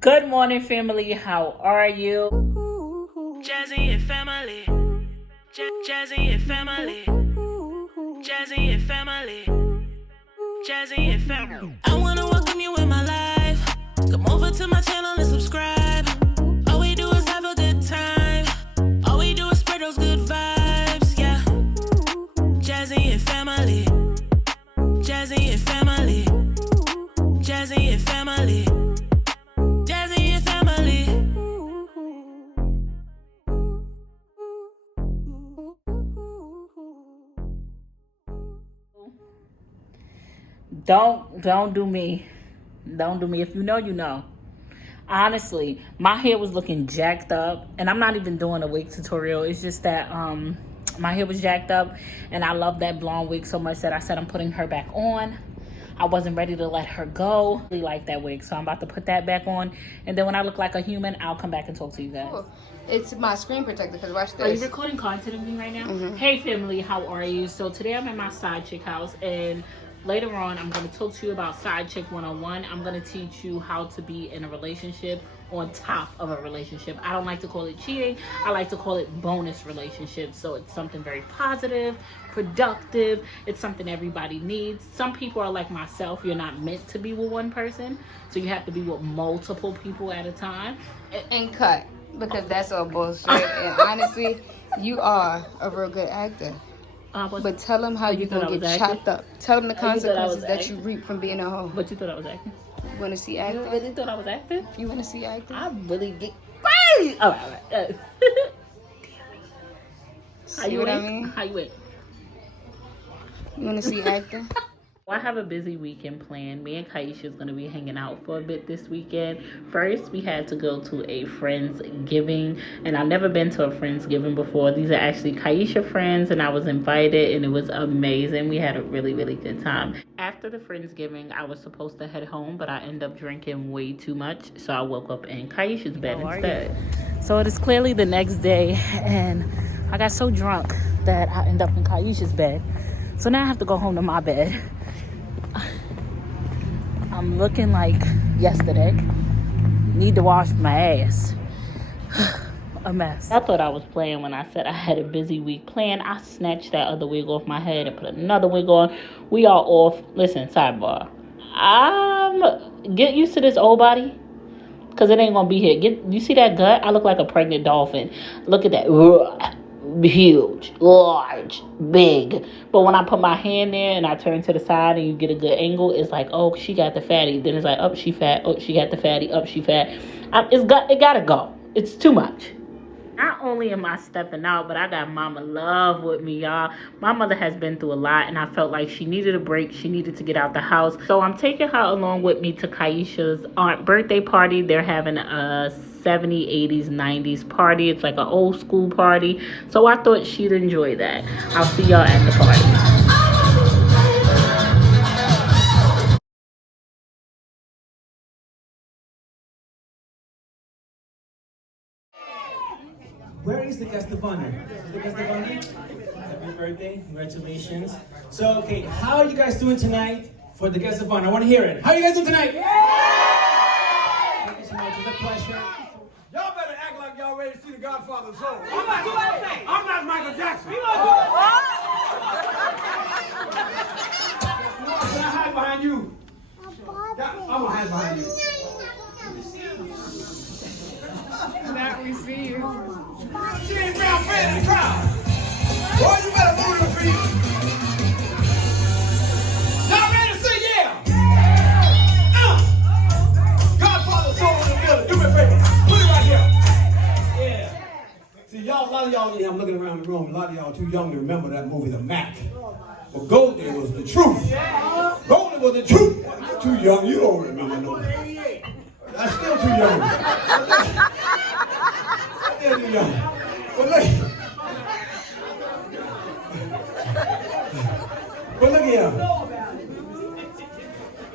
Good morning, family. How are you? Jazzy and family. Jazzy and family. Jazzy and family. Jazzy and family. I wanna welcome you in my life. Come over to my channel and subscribe. All we do is have a good time. All we do is spread those good vibes, yeah. Jazzy and family. Jazzy and family. Jazzy and family. Jazzy and family. Don't do me. Don't do me. If you know, you know. Honestly, my hair was looking jacked up, and I'm not even doing a wig tutorial. It's just that my hair was jacked up, and I love that blonde wig so much that I said I'm putting her back on. I wasn't ready to let her go. I really like that wig, so I'm about to put that back on, and then when I look like a human, I'll come back and talk to you guys. Cool. It's my screen protector, because watch this. Are you recording content of me right now? Mm-hmm. Hey family, how are you? So today I'm at my side chick house, and later on I'm going to talk to you about side chick 101. I'm going to teach you how to be in a relationship on top of a relationship. I don't like to call it cheating. I like to call it bonus relationships. So it's something very positive, productive. It's something everybody needs. Some people are like myself. You're not meant to be with one person, so you have to be with multiple people at a time. And cut, because that's all bullshit. And honestly, you are a real good actor. But tell them how you're going to get chopped up. Tell them the consequences that you reap from being a hoe. But you thought I was acting? You want to see acting? You really thought I was acting? You want to see acting? I really get crazy. All right. See what I mean? How you wait? You want to see acting? I have a busy weekend planned. Me and Kyesha is going to be hanging out for a bit this weekend. First, we had to go to a Friendsgiving, and I've never been to a Friendsgiving before. These are actually Kyesha friends, and I was invited, and it was amazing. We had a really, really good time. After the Friendsgiving, I was supposed to head home, but I ended up drinking way too much, so I woke up in Kyesha's bed instead. So it is clearly the next day, and I got so drunk that I ended up in Kyesha's bed. So now I have to go home to my bed. I'm looking like yesterday. Need to wash my ass. A mess. I thought I was playing when I said I had a busy week planned. I snatched that other wig off my head and put another wig on. We are off. Listen, sidebar. Get used to this old body, because it ain't gonna be here. You see that gut? I look like a pregnant dolphin. Look at that. Huge, large, big. But when I put my hand there and I turn to the side and you get a good angle, it's like, oh, she got the fatty. Then it's like, oh, she fat. Oh, she got the fatty. Oh, she fat. It gotta go. It's too much. Not only am I stepping out, but I got mama love with me, y'all. My mother has been through a lot, and I felt like she needed a break. She needed to get out the house. So I'm taking her along with me to Kyesha's aunt birthday party. They're having a 70s, 80s, 90s party. It's like an old school party. So I thought she'd enjoy that. I'll see y'all at the party. Where is the guest of honor? Is the guest of honor? Happy birthday, congratulations. So, okay, how are you guys doing tonight for the guest of honor? I want to hear it. How are you guys doing tonight? Thank you so much, it's a pleasure. Y'all better act like y'all ready to see the Godfather's soul. I'm not Michael Jackson. Can I hide behind you? I'm gonna hide behind you. Now we see you. She ain't found fan in the crowd. Boy, you better move your feet. Y'all ready to say yeah? Godfather's soul in the building. Do me a favor. Put it right here. Yeah. See, y'all, a lot of y'all, I'm looking around the room, a lot of y'all too young to remember that movie, The Mac. But Goldie was the truth. Goldie was the truth. You're too young, you don't remember no. I'm still too young. Still too young. But look here.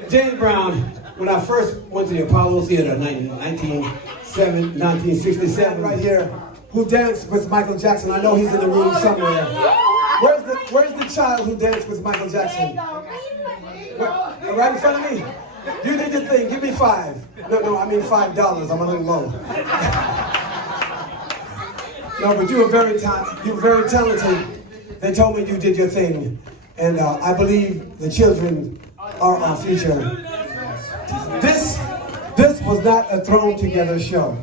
James Brown, when I first went to the Apollo Theater in 1967, right here, who danced with Michael Jackson? I know he's in the room somewhere. Where's the child who danced with Michael Jackson? Right in front of me. You did your thing. Give me 5. No, I mean $5. I'm a little low. No, but you were very talented. They told me you did your thing. And I believe the children are our future. This was not a thrown together show.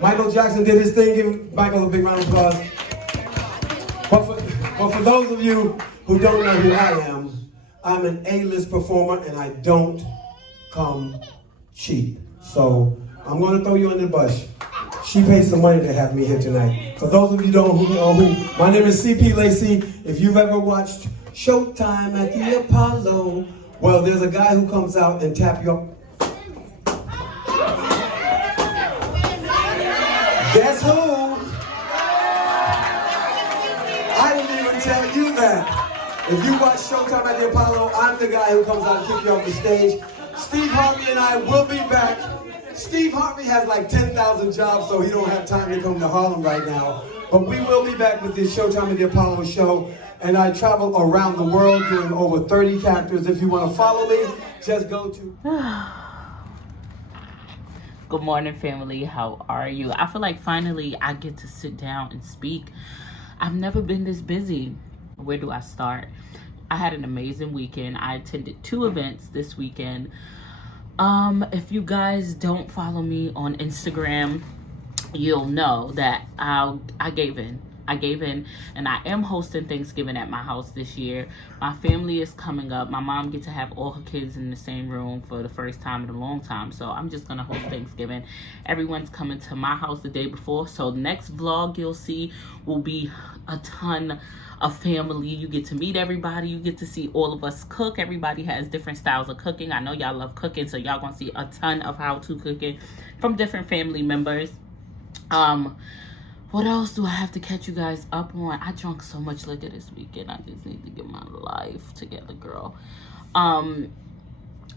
Michael Jackson did his thing. Give Michael a big round of applause. But for those of you who don't know who I am, I'm an A-list performer and I don't come cheap. So I'm going to throw you under the bus. She paid some money to have me here tonight. For those of you who don't know who, my name is C.P. Lacey. If you've ever watched Showtime at the Apollo, well, there's a guy who comes out and tap you up. Guess who? I didn't even tell you that. If you watch Showtime at the Apollo, I'm the guy who comes out and kick you off the stage. Steve Harvey and I will be back. Steve Harvey has like 10,000 jobs, so he don't have time to come to Harlem right now. But we will be back with this Showtime at the Apollo show. And I travel around the world doing over 30 characters. If you want to follow me, just go to... Good morning, family. How are you? I feel like finally I get to sit down and speak. I've never been this busy. Where do I start? I had an amazing weekend. I attended 2 events this weekend. If you guys don't follow me on Instagram, you'll know that I gave in. I gave in, and I am hosting Thanksgiving at my house this year. My family is coming up. My mom gets to have all her kids in the same room for the first time in a long time, so I'm just gonna host Thanksgiving. Everyone's coming to my house the day before, so the next vlog you'll see will be a ton of family. You get to meet everybody. You get to see all of us cook. Everybody has different styles of cooking. I know y'all love cooking, so y'all gonna see a ton of how-to cooking from different family members. What else do I have to catch you guys up on? I drank so much liquor this weekend. I just need to get my life together, girl.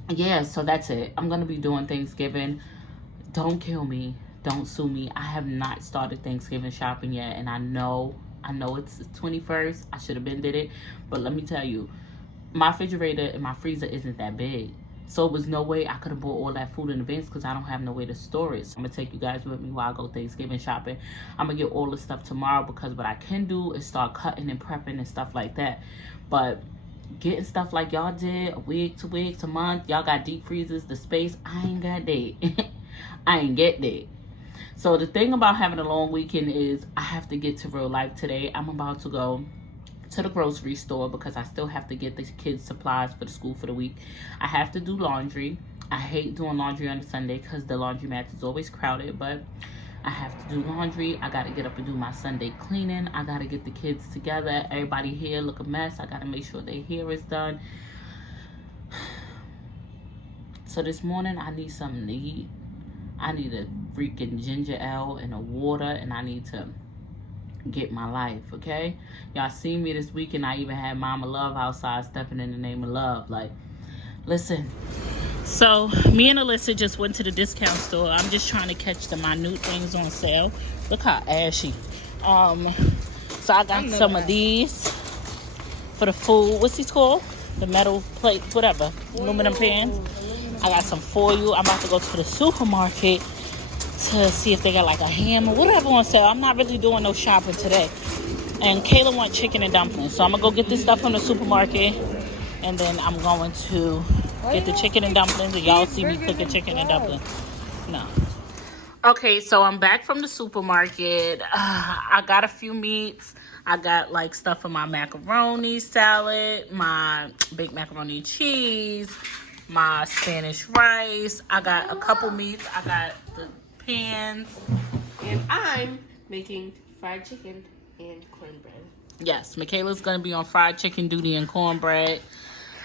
Yeah, so that's it. I'm going to be doing Thanksgiving. Don't kill me. Don't sue me. I have not started Thanksgiving shopping yet. And I know it's the 21st. I should have been did it. But let me tell you, my refrigerator and my freezer isn't that big. So it was no way I could have bought all that food in advance because I don't have no way to store it. So I'm going to take you guys with me while I go Thanksgiving shopping. I'm going to get all the stuff tomorrow because what I can do is start cutting and prepping and stuff like that. But getting stuff like y'all did, a week to month, y'all got deep freezers, the space, I ain't got that. I ain't get that. So the thing about having a long weekend is I have to get to real life today. I'm about to go to the grocery store because I still have to get the kids supplies for the school for the week. I have to do laundry. I hate doing laundry on a Sunday because the laundromat is always crowded, but I have to do laundry. I got to get up and do my Sunday cleaning. I got to get the kids together. Everybody here look a mess. I got to make sure their hair is done. So this morning I need something to eat. I need a freaking ginger ale and a water, and I need to get my life, okay? Y'all see me this week, and I even had Mama Love outside stepping in the name of love. Like, listen. So me and Alyssa just went to the discount store. I'm just trying to catch the minute things on sale. Look how ashy. So I got some of these for the food. What's these called? The metal plate, whatever, aluminum pans. I got some foil. I'm about to go to the supermarket to see if they got like a ham or whatever on sale. I'm not really doing no shopping today. And Kayla wants chicken and dumplings. So I'm going to go get this stuff from the supermarket. And then I'm going to get the chicken and dumplings. And y'all see me cooking chicken and dumplings. No. Okay, so I'm back from the supermarket. I got a few meats. I got like stuff for my macaroni salad, my baked macaroni and cheese, my Spanish rice. I got a couple meats. I got the pans. And I'm making fried chicken and cornbread. Yes, Makayla's going to be on fried chicken duty and cornbread.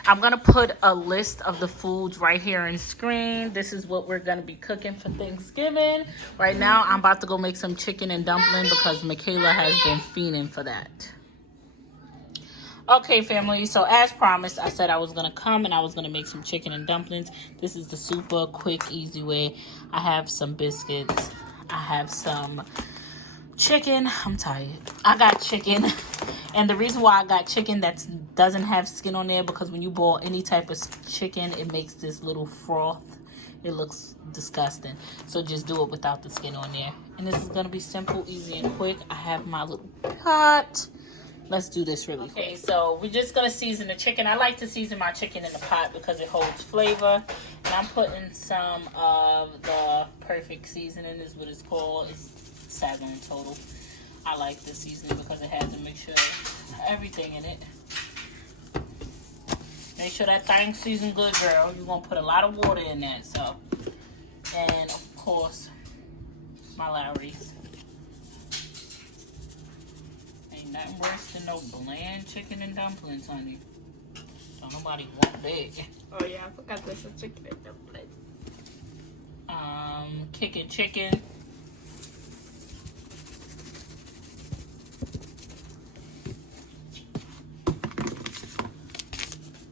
I'm going to put a list of the foods right here on the screen. This is what we're going to be cooking for Thanksgiving. Right now, I'm about to go make some chicken and dumpling because Makayla has been fiending for that. Okay, family, so as promised, I said I was going to come and I was going to make some chicken and dumplings. This is the super quick, easy way. I have some biscuits. I have some chicken. I'm tired. I got chicken And the reason why I got chicken that doesn't have skin on there, because when you boil any type of chicken, it makes this little froth. It looks disgusting. So just do it without the skin on there. And this is going to be simple, easy, and quick. I have my little pot. Let's do this really quick. Okay, so we're just going to season the chicken. I like to season my chicken in the pot because it holds flavor. And I'm putting some of the perfect seasoning is what it's called. It's 7 total. I like this seasoning because it has a mixture of everything in it. Make sure that thing's seasoned good, girl. You're going to put a lot of water in that, so. And, of course, my Lowry's. Ain't nothing worse than no bland chicken and dumplings, honey. Don't nobody want that. Oh, yeah, I forgot there's a chicken and dumplings. Kicking chicken.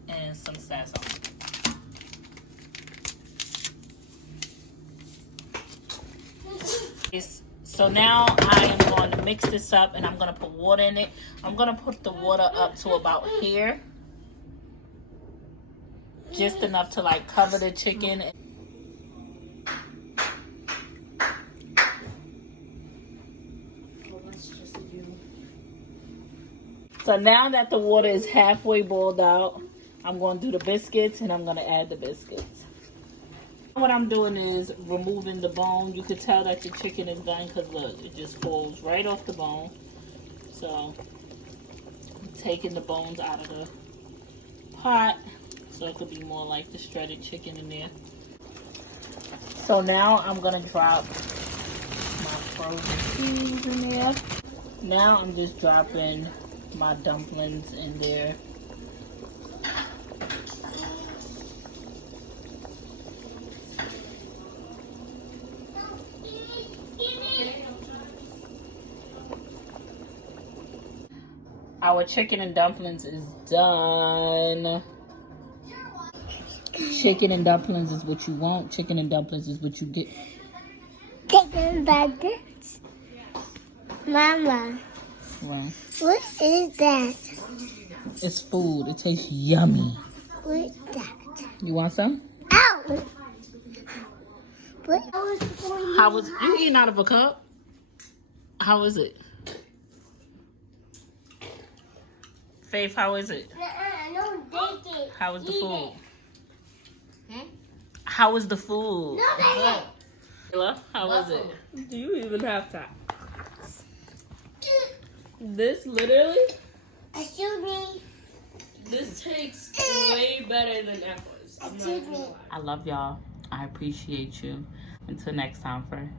And some sassafras. So now I am going to mix this up and I'm going to put water in it. I'm going to put the water up to about here. Just enough to like cover the chicken. So now that the water is halfway boiled out, I'm going to do the biscuits and I'm going to add the biscuits. What I'm doing is removing the bone. You can tell that the chicken is done because look, it just falls right off the bone. So I'm taking the bones out of the pot so it could be more like the shredded chicken in there. So now I'm going to drop my frozen peas in there. Now I'm just dropping my dumplings in there. Our chicken and dumplings is done. Chicken and dumplings is what you want. Chicken and dumplings is what you get. Chicken and dumplings? Mama. Right. What is that? It's food. It tastes yummy. What is that? You want some? Ow! What? How was you eating out of a cup? How is it? Faith, how is it? How was the food? How was the food? Makayla, how was it? Do you even have time? This literally, Excuse me. this tastes way better than apples. I'm not gonna lie. I love y'all. I appreciate you. Until next time, friend.